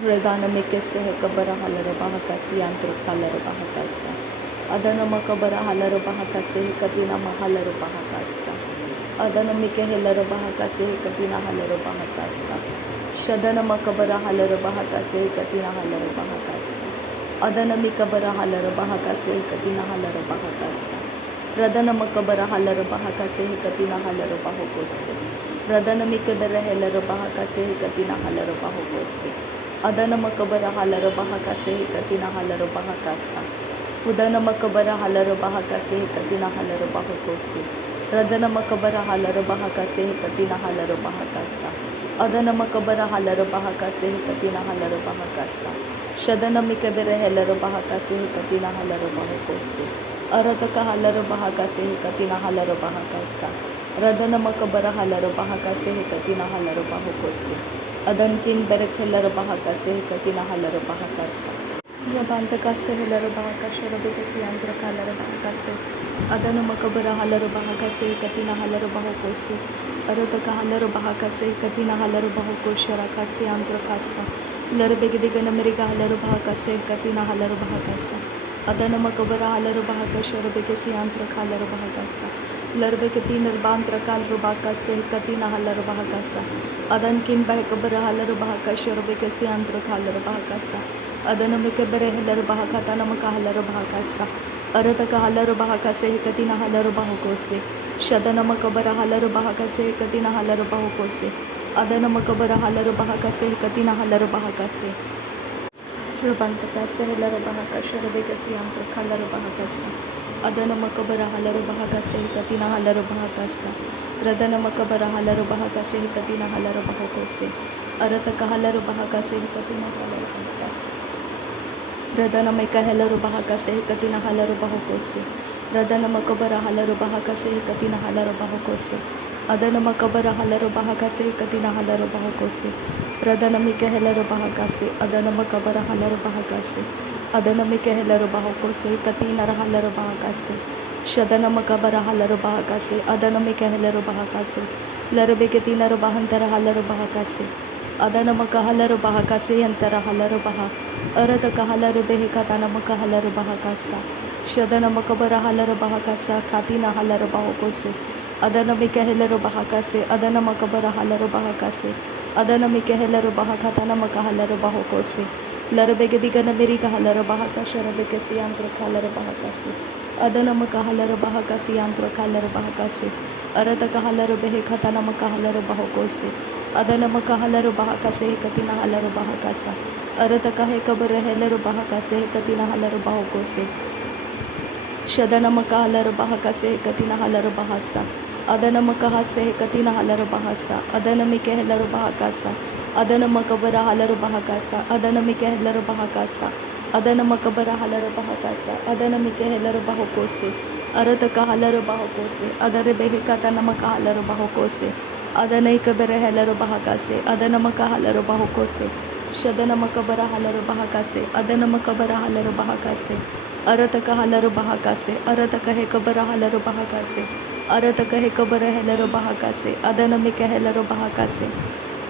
Redanamekese kabara halara bahakasi antro kalara bahakasa. Adanama kabara halara bahakase katina mahalara bahakasa. Adanamike helara bahakase katina halara bahakasa. Shadanama kabara halara bahakase katina halara bahakasa. Adanamika bara halara bahakase katina halara bahakasa. Radanama kabara halara bahakase katina halara bahakose. Radanamike bara helara bahakase katina halara bahakose. Adana makabara halara bahakase katina halara bahakasa. Udana makabara halara bahakase katina halara bahakose. Radana makabara halara bahakase katina halara bahakasa. Adana makabara halara bahakase katina halara bahakasa. Shadana mikabara halara bahakase katina halara bahakose. Arataka halara bahakase katina halara bahakasa. Radana makabara halara bahakase katina halara bahakose. Adankin berekhelar bahakase katina halar bahakasa. Rabantaka helar bahakasha rabekasi andra kalar bahakase. Adana makabara halar bahakase katina halar bahakose. Arataka halar bahakase katina halar bahakosha rakase andra kasa. Larbegdigana meriga halar bahakase katina halar bahakasa. Adana makabara halar bahakasha rabekasi andra kalar bahakasa. Larbekati nirbantra kal bahakase katina halar bahakasa. Adankin bahakabara halar bahakasha rabekasi andra kalar bahakasa. Adana makabara halar bahakatana makahalar bahakasa. Arataka halar bahakase katina halar bahakose. Shadana makabara halar bahakase katina halar bahakose. Adana makabara halar bahakase katina halar bahakase. Rabantaka halar bahakasha rabekasi andra kalar bahakasa. Adana makabara halar bahakase katina halar bahakasa. Radana makabara halar bahakase katina halar bahakose. Arataka halar bahakase katina halar bahakase. Radana meka halar bahakase katina halar bahakose. Radana makabara halar bahakase katina halar bahakose. Adana makabara halar bahakase katina halar bahakose. Radana meka halar bahakase. Adana makabara halar bahakase. Adana meka halar bahakose katina halar bahakase. Shadana makabara halar bahakase. Adana meka halar bahakase. Larbe katina bahantara halar bahakase. Adana makahalar bahakase antara halar baha. Arataka halar behe katana makahalar bahakasa. Shadana makabara halar bahakasa katina halar bahakose. Adana meka halar bahakase. Adana makabara halar bahakase. Adana meka halar bahakatana makahalar bahakose. Larbegadigana meriga halar bahakasha rabekasi antra halar bahakase. Adana makahalar bahakasi antra halar bahakase. Arataka halar behe katana makahalar bahakose. Adana makahalar bahakase katina halar bahakasa. Arataka he kabar halar bahakase katina halar bahakose. Shadana makahalar bahakase katina halar bahasa. Adana makahase katina halar bahasa. Adana mikahalar bahakasa. Adana makabara halar bahakasa. Adana mikahalar bahakasa. Adana makabara halar bahakasa. Adana mikahalar bahakose. Arataka halar bahakose. Adare behe katana makahalar bahakose. Adana ikabara halar bahakase. Adana makahalar bahakose. Shadana makabara halar bahakase. Adana makabara halar bahakase. Arataka halar bahakase. Arataka he kabara halar bahakase. Arataka he kabara halar bahakase. Adana mikahalar bahakase.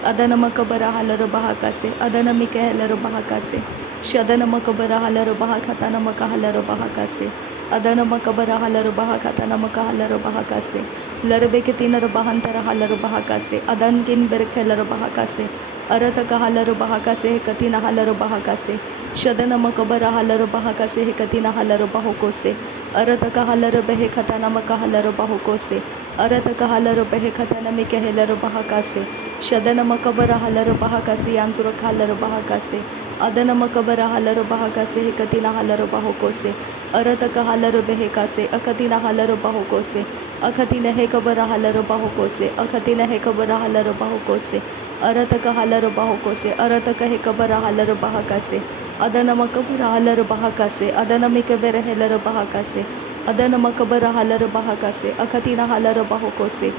Adana makabara halar bahakase. Adana mikahalar bahakase. Shadana makabara halar bahakatana makahalar bahakase. Adana makabara halar bahakatana makahalar bahakase. Larbeketinar bahantara halar bahakase. Adankin berkelar bahakase. Arataka halar bahakase katina halar bahakase. Shadana makabara halar bahakase katina halar bahakose. Arataka halar behe katana makahalar bahakose. Arataka halar behe katana mikahalar bahakase. Shadana makabara halar bahakase yantura halar bahakase. Adana makabara halar bahakase katina halar bahakose. Arataka halar behe kase akatina halar bahakose. Akatina he kabara halar bahakose. Akatina he kabara halar bahakose. Arataka halar bahakose. Arataka he kabara halar bahakase. Adana makabara halar bahakase. Adana mikabara halar bahakase. Adana makabara halar bahakase. Akatina halar bahakose.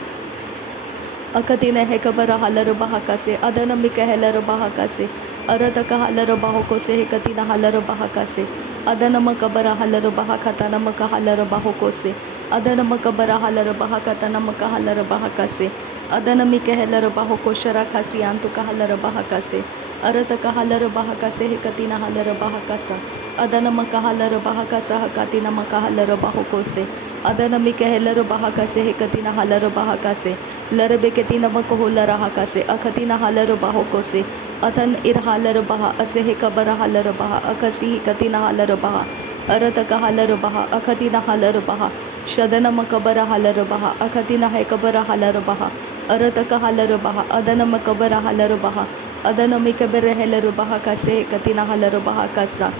Akatina he kabara halar bahakase. Adana mikahalar bahakase. Arataka halar bahakose he katina halar bahakase. Adana makabara halar bahakatana makahalar bahakose. Adana makabara halar bahakatana makahalar bahakase. Adana mikahalar bahakosha rakasi antu kahalar bahakase. Arataka halara bahakase hekatina halara bahakasa. Adana makahalara bahakasa hakatina makahalara bahokose. Adana mikahelara bahakase hekatina halara bahakase. Larabeketina makoholara hakase. Akatina halara bahokose. Atan irhalara baha ase hekabara halara baha. Akasi hekatina halara baha. Arataka halara baha. Akatina halara baha. Shadana makabara halara baha. Akatina hekabara halara baha. Arataka halara baha. Adana makabara halara baha. Adana mikabere helero bahakase hekatina halara bahakasa.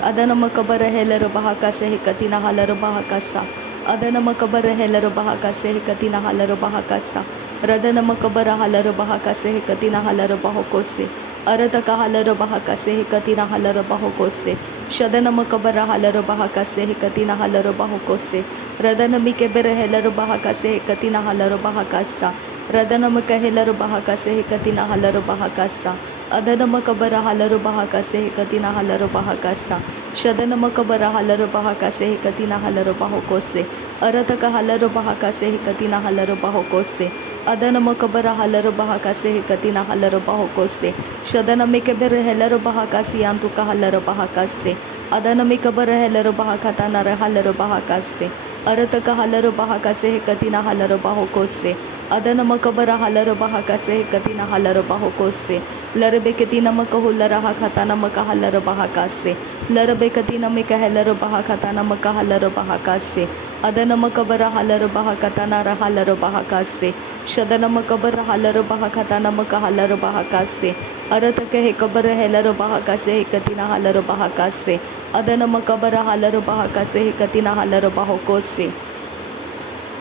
Adana makabara helero bahakase hekatina halara bahakasa. Adana makabara helero bahakase hekatina halara bahakasa. Radana makabara halara bahakase hekatina halara bahokose. Arataka halara bahakase hekatina halara bahokose. Shadana makabara halara bahakase hekatina halara bahokose. Radana mikabere helero bahakase hekatina halara bahakasa. Radana makahelara bahakase hekatina halara bahakasa. Adana makabara halara bahakase hekatina halara bahakasa. Shadana makabara halara bahakase hekatina halara bahokose. Arataka halara bahakase hekatina halara bahokose. Adana makabara halara bahakase hekatina halara bahokose. Shadana mikabere halara bahakasi antuka halara bahakase. Adana mikabara halara bahakatana halara bahakase. Arataka halara bahakase hekatina halara bahokose. Adana makabara halara bahakase hekatina halara bahokose. Larabeketina makahulara hakatana makahalara bahakase. Larabeketina mikahelara bahakatana makahalara bahakase. Adana makabara halara bahakatana halara bahakase. Shadana makabara halara bahakatana makahalara bahakase. Arataka hekabara halara bahakase hekatina halara bahakase. Adana makabara halara bahakase hekatina halara bahokose.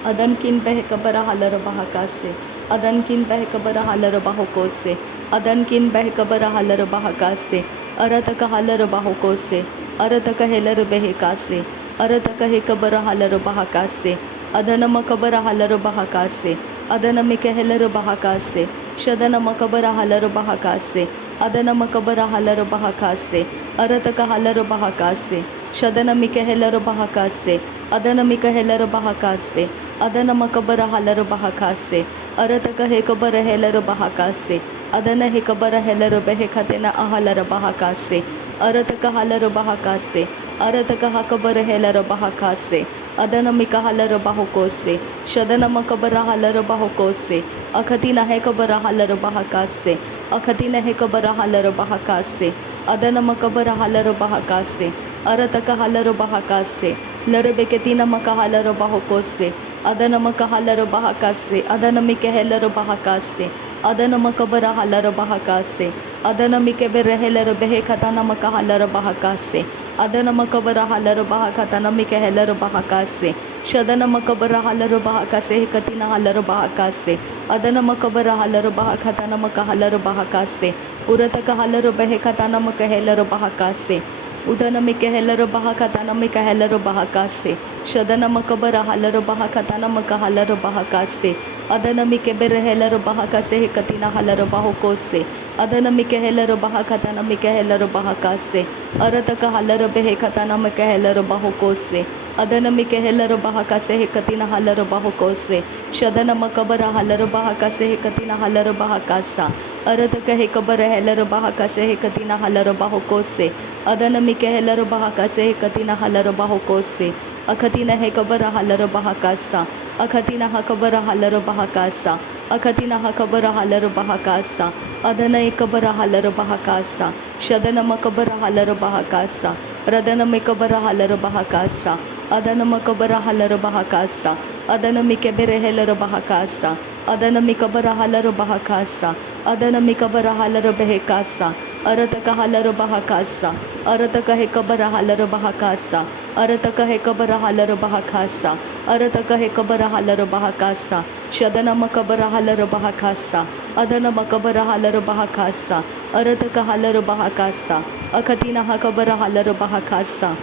Adankin behkabara halara bahakase. Adankin behkabara halara bahokose. Adankin behkabara halara bahakase. Arataka halara bahokose. Arataka helara behekase. Arataka hekabara halara bahakase. Adana makabara halara bahakase. Adana mikahelara bahakase. Shadana makabara halara bahakase. Adana makabara halara bahakase. Arataka halara bahakase. Shadana mikahelara bahakase. Adana mikahelara bahakase. Adana makabara halara bahakase. Arataka hekabara helara bahakase. Adana hekabara helara behekatena ahalara bahakase. Arataka halara bahakase. Arataka hakabara helara bahakase. Adana mikahalara bahokose. Shadana makabara halara bahokose. Akatina hekabara halara bahakase. Akatina hekabara halara bahakase. Adana makabara halara bahakase. Arataka halara bahakase. Larabeketina makahalara bahokose. Adana makahalara bahakase. Adana mikahelara bahakase. Adana makabara halara bahakase. Adana mikebere helara behekatana makahalara bahakase. Adana makabara halara bahakatana mikahelara bahakase. Shadana makabara halara bahakase hekatina halara bahakase. Adana makabara halara bahakatana makahalara bahakase. Urataka halara behekatana makahelara bahakase. Udana mikahelara bahakatana mikahelara bahakase. Shadana makabara halara bahakatana makahalara bahakase. Adana mikebere helara bahakase hekatina halara bahokose. Adana mikahelara bahakatana mikahelara bahakase. Arataka halara behekatana mikahelara bahokose. Adana mikahelara bahakase hekatina halara bahokose. Shadana makabara halara bahakase hekatina halara bahakasa. Arataka hekabara helara bahakase hekatina halara bahokose. Adana mikahelara bahakase hekatina halara bahokose. Akatina hekabara halara bahakasa. Akatina hakabara halara bahakasa. Akatina hakabara halara bahakasa. Adana ekabara halara bahakasa. Shadana makabara halara bahakasa. Radana mekabara halara bahakasa. Adana makabara halara bahakasa. Adana mikebere helara bahakasa. Adana mikabara halara bahakasa. Adana mikabara halara behekasa. Arataka halara bahakasa. Arataka hekabara halara bahakasa. Arataka hekabara halara bahakasa. Arataka hekabara halara bahakasa. Shadana makabara halara bahakasa. Adana makabara halara bahakasa. Arataka halara bahakasa. Akatina hakabara halara bahakasa.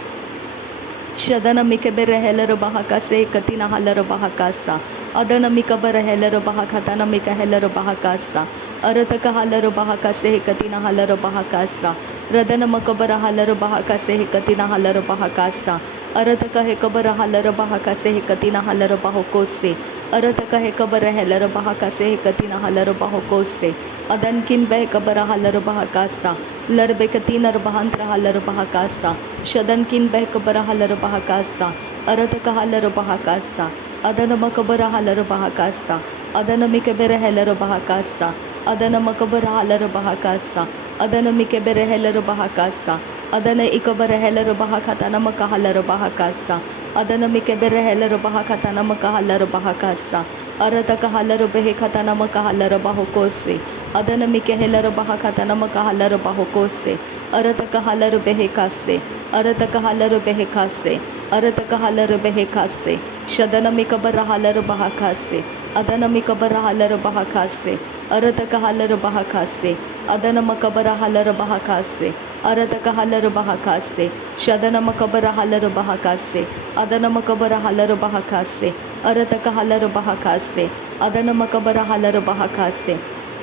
Shadana mikabara helara bahakase katina halara bahakasa. Adana mikabara helara bahakatana mikahelara bahakasa. Arataka halara bahakase katina halara bahakasa. Radana makabara halara bahakase katina halara bahakasa. Arataka hekabara halara bahakase katina halara bahokose. अरत कहे कबर हेलर बहाका से कतिना huller बाहुको से अदन किन बह कबर हलर बहाकासा लर बेकती नर बहांतर हलर बहाकासा शदन किन बह कबर हलर बहाकासा अरत कहलर बहाकासा अदन मकबर हलर बहाकासा अदन मिकबर हेलर बहाकासा अदन मकबर हलर बहाकासा अदन मिकबर हेलर बहाकासा अदन इकबर हेलर बहाकाता नमक हलर बहाकासा अदन मिकबर हेलर बहाकाता नमक हलर बहाकासा अरत कहलर बेहकता नमक हलर बाहुकोसे अदन मिके हेलर बहाकाता नमक हलर बाहुकोसे अरत कहलर बेहकासे अरत कहलर बेहकासे अरत कहलर बेहकासे शदन मिकबर हलर बहाकासे अदन मिकबर हलर बहाकासे अरत कहलर बहाकासे अदन मकबर हलर बहाकासे अरत कहलर बहाकासे शदन मकबर हलर बहाकासे अदन मकबर हलर बहाकासे अरत कहलर बहाकासे अदन मकबर हलर बहाकासे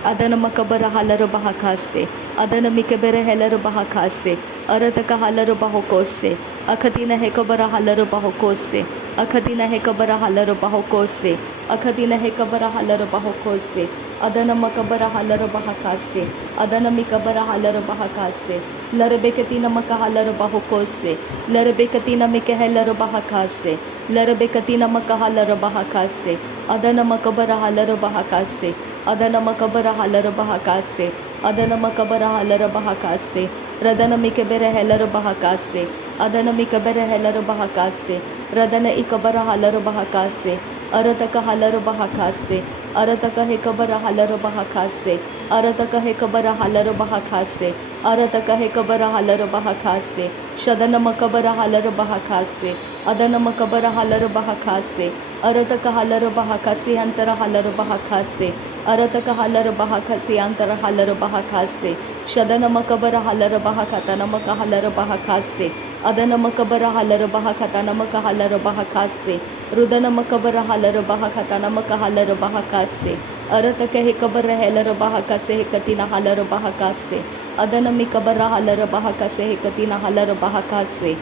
अदन मकबर हलर बहाकासे अदन मिकबर हेलर बहाकासे अरत कहलर बहोकोसे अखतिन है कबर हलर बहोकोसे अखतिन है कबर हलर बहोकोसे अखतिन है कबर हलर बहोकोसे अदन मकबर हलर बहाकासे अदन मिकबर हलर बहाकासे लरबेकती नमक हलर बहोकोसे लरबेकती नमक हेलर बहाकासे लरबेकती नमक हलर बहाकासे अदन मकबर हलर बहाकासे अदन मकबर हलर बहाकासे अदन मकबर हलर बहाकासे रदन मिकबर हेलर बहाकासे अदन मिकबर हेलर बहाकासे रदन इकबर हलर बहाकासे अरत कहलर बहाकासे अरत कहे कबर हलर बहाकासे अरत कहे कबर हलर बहाकासे अरत कहे कबर हलर बहाकासे शदन मकबर हलर बहाकासे अदन मकबर हलर बहाकासे अरत कहलर बहाकासे अंतर हलर बहाकासे अरत कहलर बहाकासे अंतर हलर बहाकासे शदन मकबर हलर बहाकाता नमक हलर बहाकासे अदन मकबर हलर बहाकाता नमक हलर बहाकासे रुदन मकबर हलर बहाकाता नमक हलर बहाकासे अरत कहे कबर हेलर बहाकासे कतिना हलर बहाकासे अदन मिकबर हलर बहाकासे कतिना हलर बहाकासे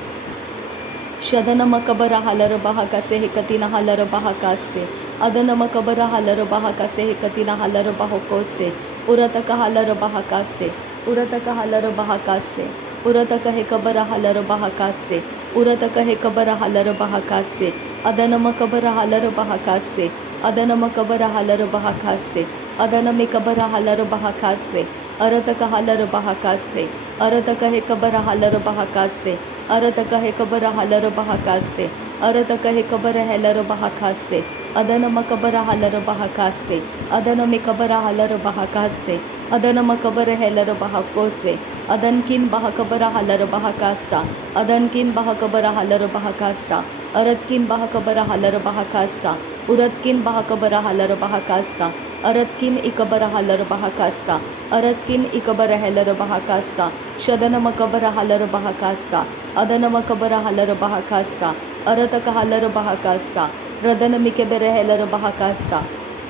शदन मकबर हलर बहाकासे कतिना हलर बहाकासे अदन मकबर हलर बहाकासे कतिना हलर बहाकोसे उरत कहलर बहाकासे उरत कहलर बहाकासे उरत कहे कबर हलर बहाकासे उरत कहे कबर हलर बहाकासे अदन मकबर हलर बहाकासे अदन मकबर हलर बहाकासे अदन मिकबर हलर बहाकासे अरत कहलर बहाकासे अरत कहे कबर हलर बहाकासे अरत कहे कबर हलर बहाकासे अरत कहे कबर हेलर बहाकासे अदन मकबर हलर बहाकासे अदन मिकबर हलर बहाकासे अदन मकबर हेलर बहाकोसे अदन किन बहाकबर हलर बहाकासा अदन किन बहाकबर हलर बहाकासा अरत किन बहाकबर हलर बहाकासा उरत किन बहाकबर हलर बहाकासा अरत किन इकबर हलर बहाकासा अरत किन इकबर हेलर बहाकासा शदन मकबर हलर बहाकासा अदन मकबर हलर बहाकासा अरत कहलर बहाकासा रदन मिकबर हेलर बहाकासा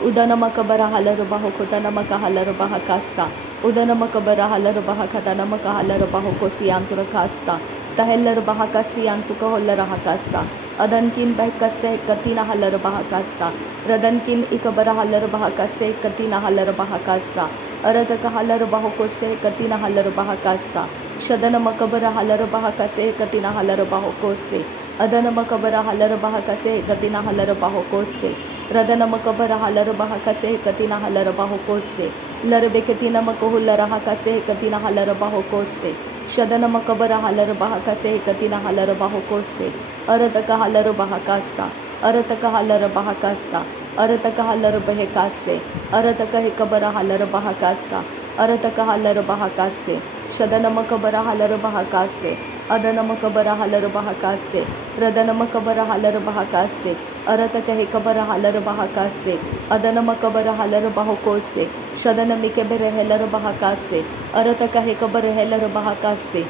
उदन मकबर हलर बहोकुता नमक हलर बहाकासा उदन मकबर हलर बहाकता नमक हलर बहोकोसियांतुर कास्ता तहेलर बहाकासियांतुक होलर हकासा अदन किन बहकसे कतिना हलर बहाकासा रदन किन इकबर हलर बहाकसे कतिना हलर बहाकासा अरद कहलर बहोकोसे कतिना हलर बहाकासा शदन मकबर हलर बहाकसे कतिना हलर बहोकोसे अदन मकबर हलर बहाकसे कतिना हलर बहोकोसे रदन मकबर हलर बहाकसे कतिना हलर बहोकोसे लर बेकतिना मकोहुलर हकासे कतिना हलर बहोकोसे शदन मकबर हलर बहाकसे कतिना हलर बहोकोसे अरद कहलर बहाकासा अरत कहलर बहाकासा अरत कहलर बहकासे अरत कहे कबर हलर बहाकासा अरत कहलर बहाकासे शदन मकबर हलर बहाकासे अदन मकबर हलर बहाकासे रदन मकबर हलर बहाकासे अरत कहे कबर हलर बहाकासे अदन मकबर हलर बहोकोसे शदन मिकबर हेलर बहाकासे अरत कहे कबर हेलर बहाकासे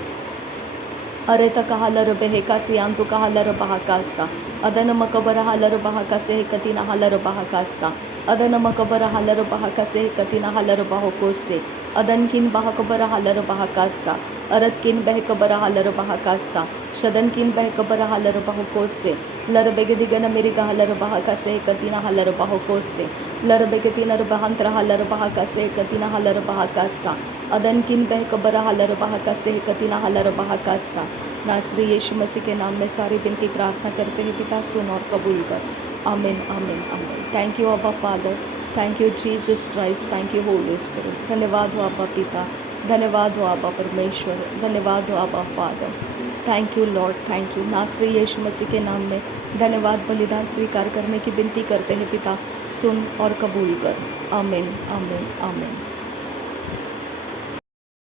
अरत कहलर बहकासे आंतु कहलर बहाकासा अदन मकबर हलर बहाकासे कतिना हलर बहाकासा अदन मकबर हलर बहाकासे कतिना हलर बहोकोसे अदन किन बहकबर हलर बहाकासा अरत किन बहकबर हलर बहाकासा शदन किन बह कबर हालर बहुकोस से लर बेगदिगन मेरी गहलर बहा का से कतिना हलर बहुकोस से लर बेगतिन बहंतर हलर बहा का से कतिना हलर बहा का सा अदन किन बह कबर हालर बहा का से कतिना हलर बहा का सा। नासरी यीशु मसीह के नाम में सारी विनती प्रार्थना करते हैं पिता, सुन और कबूल कर। आमीन आमीन आमीन। थैंक यू अब्बा father, thank you Jesus Christ, thank you Holy spirit. धन्यवाद हो अब्बा पिता, धन्यवाद हो अब्बा परमेश्वर, धन्यवाद हो अब्बा father. Thank you Lord, thank you. नासरी यीशु मसीह के नाम में धन्यवाद बलिदान स्वीकार करने की विनती करते हैं पिता, सुन और कबूल कर। आमीन आमीन आमीन।